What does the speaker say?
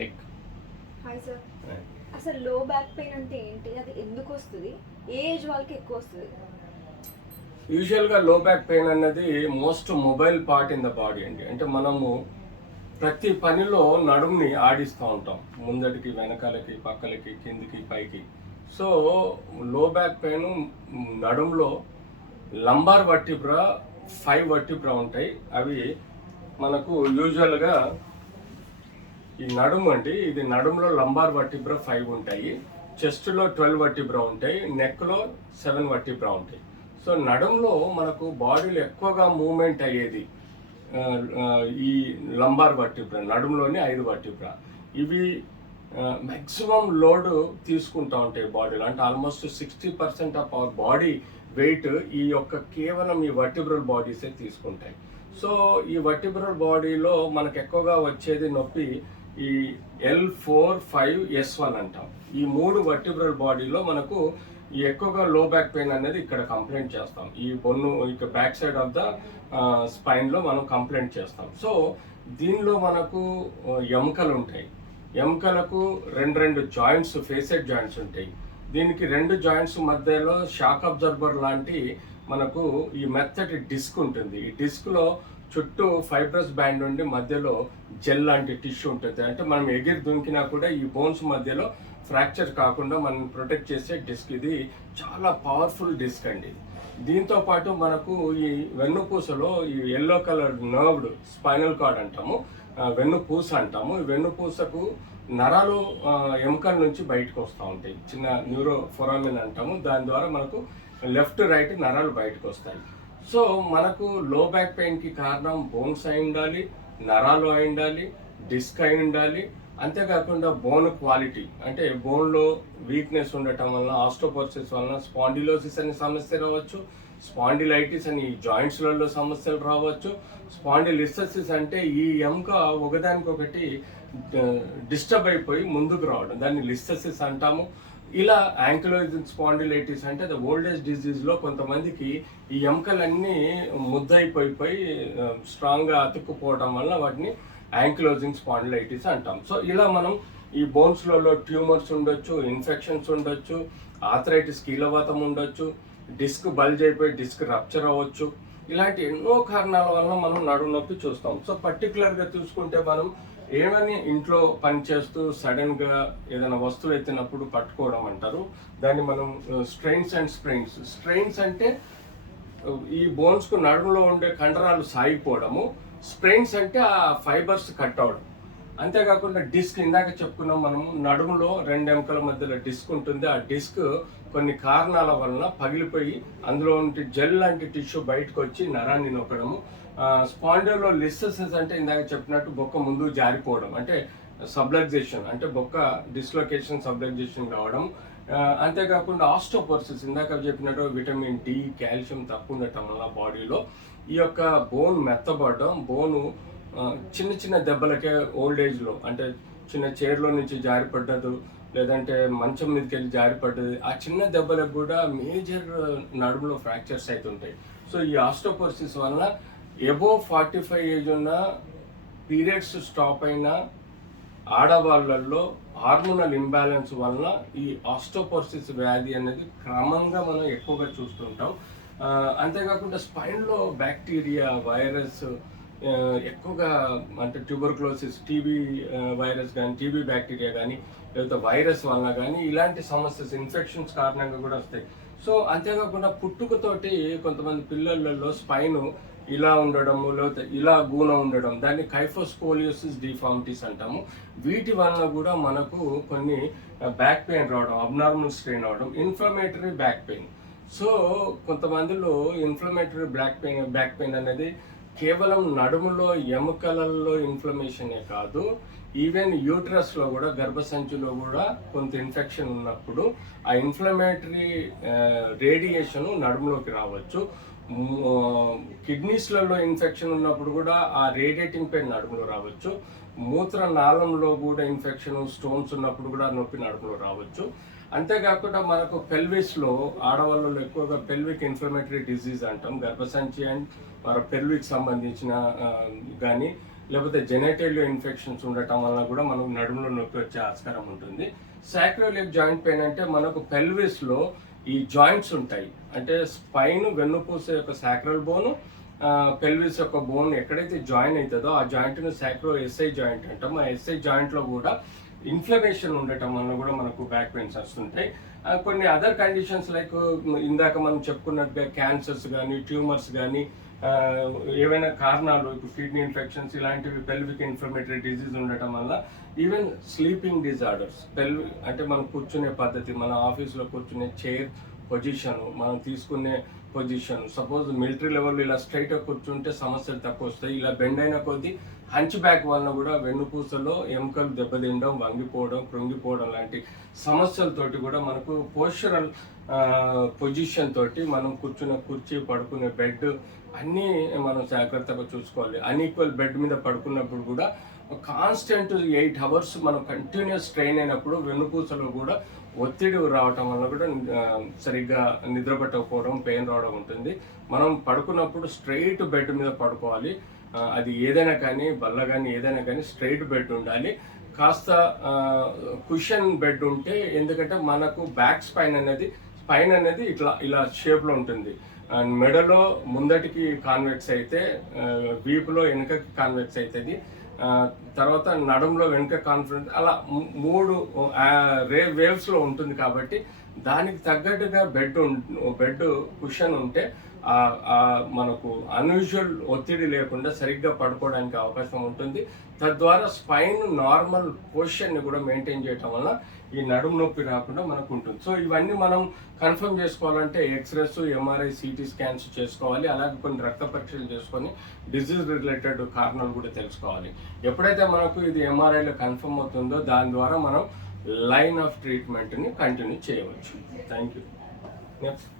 Tech. Hi sir. అసలు లో back pain అంటే ఏంటి, అది ఎందుకు వస్తుంది, ఏ ఏజ్ వాళ్ళకి ఎక్కువ వస్తుంది? యూజువల్గా లో బ్యాక్ పెయిన్ అన్నది most mobile part in the body అండి. అంటే మనము ప్రతి పనిలో నడుముని ఆడిస్తూ ఉంటాం, ముందటికి వెనకాలకి పక్కలకి కిందికి పైకి. సో లో బ్యాక్ పెయిన్ నడుములో లంబార్ వర్టిబ్రా 5 వర్టిబ్రా ఉంటాయి. అవి మనకు యూజువల్గా ఈ నడుము అండి, ఇది నడుములో లంబార్ వర్టిబ్రా 5 ఉంటాయి, చెస్ట్లో 12 వర్టిబ్రా ఉంటాయి, నెక్లో 7 వర్టిబ్రా ఉంటాయి. సో నడుములో మనకు బాడీలో ఎక్కువగా మూమెంట్ అయ్యేది ఈ లంబార్ వర్టిబ్రా, నడుములోని 5 వర్టిబ్రా. ఇవి మ్యాక్సిమం లోడ్ తీసుకుంటూ ఉంటాయి బాడీలో. అంటే almost 60% of our body weight ఈ యొక్క కేవలం ఈ వర్టిబ్రల్ బాడీసే తీసుకుంటాయి. సో ఈ వర్టిబ్రల్ బాడీలో మనకు ఎక్కువగా వచ్చేది నొప్పి ఈ L4-5-S1 అంటాం. ఈ 3 వర్టిబ్రల్ బాడీలో మనకు ఎక్కువగా లో బ్యాక్ పెయిన్ అనేది ఇక్కడ కంప్లైంట్ చేస్తాం. ఈ బొన్ను ఇక బ్యాక్ సైడ్ ఆఫ్ ద స్పైన్లో మనం కంప్లైంట్ చేస్తాం. సో దీనిలో మనకు ఎముకలు ఉంటాయి. ఎముకలకు రెండు జాయింట్స్, ఫేసెడ్ జాయింట్స్ ఉంటాయి. దీనికి 2 జాయింట్స్ మధ్యలో షాక్ అబ్జర్బర్ లాంటి మనకు ఈ మెత్తటి డిస్క్ ఉంటుంది. ఈ డిస్క్లో చుట్టూ ఫైబ్రస్ బ్యాండ్ ఉండి మధ్యలో జెల్ లాంటి టిష్యూ ఉంటుంది. అంటే మనం ఎగిరి దుంకినా కూడా ఈ బోన్స్ మధ్యలో ఫ్రాక్చర్ కాకుండా మనం ప్రొటెక్ట్ చేసే డిస్క్. ఇది చాలా పవర్ఫుల్ డిస్క్ అండి. దీంతో పాటు మనకు ఈ వెన్నుపూసలో ఈ ఎల్లో కలర్ నర్వ్డ్ స్పైనల్ కార్డ్ అంటాము, వెన్నుపూస అంటాము. ఈ వెన్నుపూసకు నరాలు ఎముకల నుంచి బయటకు వస్తూ ఉంటాయి, చిన్న న్యూరో ఫొరామిన్ అంటాము. దాని ద్వారా మనకు లెఫ్ట్ రైట్ నరాలు బయటకు వస్తాయి. సో మనకు లో బ్యాక్ పెయిన్కి కారణం బోన్స్ అయి ఉండాలి, నరాలు అయి ఉండాలి, డిస్క్ అయి ఉండాలి. అంతేకాకుండా బోన్ క్వాలిటీ, అంటే బోన్లో వీక్నెస్ ఉండటం వల్ల, ఆస్టోపోరోసిస్ వలన స్పాండిలోసిస్ అనే సమస్య రావచ్చు, స్పాండిలైటిస్ అని జాయింట్స్లలో సమస్యలు రావచ్చు, స్పాండిలిససిస్ అంటే ఈ ఎముక ఒకదానికొకటి డిస్టర్బ్ అయిపోయి ముందుకు రావడం, దాన్ని లిససిస్ అంటాము. ఇలా యాంకిలోజింగ్ స్పాండిలైటిస్ అంటే ద ఓల్డ్ ఏజ్ డిజీజ్లో కొంతమందికి ఈ ఎముకలన్నీ ముద్దయిపోయి స్ట్రాంగ్గా అతుక్కుపోవడం వల్ల వాటిని యాంకిలోజింగ్ స్పాండిలైటిస్ అంటాం. సో ఇలా మనం ఈ బోన్స్లలో ట్యూమర్స్ ఉండొచ్చు, ఇన్ఫెక్షన్స్ ఉండొచ్చు, ఆర్థరైటిస్ కీలవాతం ఉండొచ్చు, డిస్క్ బల్జ్ అయిపోయి డిస్క్ రప్చర్ అవ్వచ్చు. ఇలాంటి ఎన్నో కారణాల వల్ల మనం నడుము నొప్పి చూస్తాం. సో పర్టికులర్గా చూసుకుంటే మనం ఏమని ఇంట్లో పనిచేస్తూ సడన్గా ఏదైనా వస్తువులు ఎత్తినప్పుడు పట్టుకోవడం అంటారు. దాన్ని మనం స్ట్రెయిన్స్ అండ్ స్ప్రెయిన్స్. స్ట్రెయిన్స్ అంటే ఈ బోన్స్కు నడుములో ఉండే కండరాలు సాగిపోవడము, స్ప్రెయిన్స్ అంటే ఆ ఫైబర్స్ కట్ అవడం. అంతేకాకుండా డిస్క్, ఇందాక చెప్పుకున్నాం మనము, నడుములో 2 ఎముకల మధ్యలో డిస్క్ ఉంటుంది. ఆ డిస్క్ కొన్ని కారణాల వలన పగిలిపోయి అందులో ఉంటే జెల్ లాంటి టిష్యూ బయటకు వచ్చి నరాన్ని నొక్కడము. స్పాండిలో లిససిస్ అంటే ఇందాక చెప్పినట్టు బొక్క ముందు జారిపోవడం, అంటే సబ్లక్సేషన్, అంటే బొక్క డిస్లొకేషన్ సబ్లక్సేషన్ కావడం. అంతేకాకుండా ఆస్టోపోరోసిస్, ఇందాక చెప్పినట్టు విటమిన్ డి, కాల్షియం తక్కువ ఉండటం వల్ల బాడీలో ఈ యొక్క బోన్ మెత్తబడడం, బోను చిన్న దెబ్బలకే ఓల్డ్ ఏజ్లో, అంటే చిన్న చైర్లో నుంచి జారిపడ్డదు, లేదంటే మంచం మీదకి వెళ్ళి జారిపడ్డది, ఆ చిన్న దెబ్బలకు కూడా మేజర్ నడుములో ఫ్రాక్చర్స్ అవుతుంటాయి. సో ఈ ఆస్టోపోరోసిస్ వలన ఎబోవ్ 45 ఏజ్ ఉన్న, పీరియడ్స్ స్టాప్ అయిన ఆడవాళ్ళల్లో హార్మోనల్ ఇంబ్యాలెన్స్ వలన ఈ ఆస్టోపోరోసిస్ వ్యాధి అనేది క్రమంగా మనం ఎక్కువగా చూస్తుంటాం. అంతేకాకుండా స్పైన్లో బ్యాక్టీరియా, వైరస్ ఎక్కువగా, అంటే ట్యూబర్క్లోసిస్, టీబీ వైరస్ కానీ, టీబీ బ్యాక్టీరియా కానీ, లేకపోతే వైరస్ వలన కానీ ఇలాంటి సమస్యస్, ఇన్ఫెక్షన్స్ కారణంగా కూడా వస్తాయి. సో అంతేకాకుండా పుట్టుకతోటి కొంతమంది పిల్లలలో స్పైను ఇలా ఉండడము, లేకపోతే ఇలా గూన ఉండడం, దాన్ని కైఫోస్కోలియోసిస్ డిఫార్మిటీస్ అంటాము. వీటి వలన కూడా మనకు కొన్ని బ్యాక్ పెయిన్ రావడం, అబ్నార్మల్ స్ట్రెయిన్ అవడం, ఇన్ఫ్లమేటరీ బ్యాక్ పెయిన్. సో కొంతమందిలో ఇన్ఫ్లమేటరీ బ్యాక్ పెయిన్ అనేది కేవలం నడుములో ఎముకలలో ఇన్ఫ్లమేషనే కాదు, ఈవెన్ యూట్రస్లో కూడా, గర్భసంచిలో కూడా కొంత ఇన్ఫెక్షన్ ఉన్నప్పుడు ఆ ఇన్ఫ్లమేటరీ రేడియేషన్ నడుములోకి రావచ్చు. కిడ్నీస్లలో ఇన్ఫెక్షన్ ఉన్నప్పుడు కూడా ఆ రేడియేటింగ్ పెయిన్ నడుములో రావచ్చు. మూత్రనాళంలో కూడా ఇన్ఫెక్షన్, స్టోన్స్ ఉన్నప్పుడు కూడా నొప్పి నడుములో రావచ్చు. అంతేకాకుండా మనకు పెల్విస్లో, ఆడవాళ్ళలో ఎక్కువగా పెల్విక్ ఇన్ఫ్లమేటరీ డిజీజ్ అంటాం, గర్భసంచి అండ్ మన పెల్విక్ సంబంధించిన కానీ లేకపోతే జెనైటల్ ఇన్ఫెక్షన్స్ ఉండటం వలన కూడా మనకు నడుములో నొప్పి వచ్చే ఆస్కారం ఉంటుంది. సాక్రోలియక్ జాయింట్ పెయిన్ అంటే మనకు పెల్విస్లో ఈ జాయింట్స్ ఉంటాయి, అంటే స్పైన్ వెన్నుపూస యొక్క సాక్రల్ బోను పెల్విస్ యొక్క బోన్ ఎక్కడైతే జాయిన్ అవుతుందో ఆ జాయింట్ను సాక్రో ఎస్ఐ జాయింట్ అంటాం. ఆ ఎస్ఐ జాయింట్లో కూడా ఇన్ఫ్లమేషన్ ఉండటం వల్ల కూడా మనకు బ్యాక్ పెయిన్స్ వస్తుంటాయి. కొన్ని అదర్ కండిషన్స్ లైక్ ఇందాక మనం చెప్పుకున్నట్టుగా క్యాన్సర్స్ కానీ ట్యూమర్స్ కానీ ఏవైనా కారణాలు ఇప్పుడు కిడ్నీ ఇన్ఫెక్షన్స్ ఇలాంటివి పెల్విక్ ఇన్ఫ్లమేటరీ డిజీజ్ ఉండటం వల్ల ఈవెన్ స్లీపింగ్ డిజార్డర్స్ అంటే మనం కూర్చునే పద్ధతి, మన ఆఫీస్లో కూర్చునే చైర్ పొజిషన్, మనం తీసుకునే పొజిషన్, సపోజ్ మిలిటరీ లెవెల్లో ఇలా స్ట్రైట్గా కూర్చుంటే సమస్యలు తక్కువ వస్తాయి. ఇలా బెండ్ అయిన కొద్దీ హంచ్ బ్యాక్ వలన కూడా వెన్నుపూసలో ఎముకలు దెబ్బతినడం, వంగిపోవడం, కృంగిపోవడం లాంటి సమస్యలతోటి కూడా మనకు పోస్చరల్ పొజిషన్ తోటి మనం కూర్చునే కుర్చీ, పడుకునే బెడ్ అన్నీ మనం జాగ్రత్తగా చూసుకోవాలి. అన్ఈక్వల్ బెడ్ మీద పడుకున్నప్పుడు కూడా కాన్స్టెంట్ 8 అవర్స్ మనం కంటిన్యూస్ స్ట్రెయిన్ అయినప్పుడు వెన్నుపూసలో కూడా ఒత్తిడి రావటం వల్ల కూడా సరిగ్గా నిద్ర పట్టకపోవడం, పెయిన్ రావడం ఉంటుంది. మనం పడుకున్నప్పుడు స్ట్రైట్ బెడ్ మీద పడుకోవాలి. అది ఏదైనా కానీ బల్ల కానీ ఏదైనా కానీ స్ట్రైట్ బెడ్ ఉండాలి. కాస్త కుషన్ బెడ్ ఉంటే, ఎందుకంటే మనకు బ్యాక్ స్పైన్ అనేది ఇలా షేప్లో ఉంటుంది. మెడలో ముందటికి కాన్వెక్స్ అయితే, వీపులో వెనుకకి కాన్వెక్స్ అవుతుంది, తర్వాత నడుములో వెనుక కాన్ఫరెన్స్, అలా 3 వేవ్స్లో ఉంటుంది. కాబట్టి దానికి తగ్గట్టుగా బెడ్ కుషన్ ఉంటే మనకు అన్యూజువల్ ఒత్తిడి లేకుండా సరిగ్గా పడుకోవడానికి అవకాశం ఉంటుంది. తద్వారా స్పైన్ నార్మల్ పొజిషన్ని కూడా మెయింటైన్ చేయటం వల్ల ఈ నడుము నొప్పి రాకుండా మనకు ఉంటుంది. సో ఇవన్నీ మనం కన్ఫర్మ్ చేసుకోవాలంటే ఎక్స్రేస్, ఎంఆర్ఐ, సిటీ స్కాన్స్ చేసుకోవాలి. అలాగే కొన్ని రక్త పరీక్షలు చేసుకొని డిజీజ్ రిలేటెడ్ కారణాలు కూడా తెలుసుకోవాలి. ఎప్పుడైతే మనకు ఇది ఎంఆర్ఐలో కన్ఫర్మ్ అవుతుందో దాని ద్వారా మనం లైన్ ఆఫ్ ట్రీట్మెంట్ని కంటిన్యూ చేయవచ్చు. Thank you. నెక్స్ట్.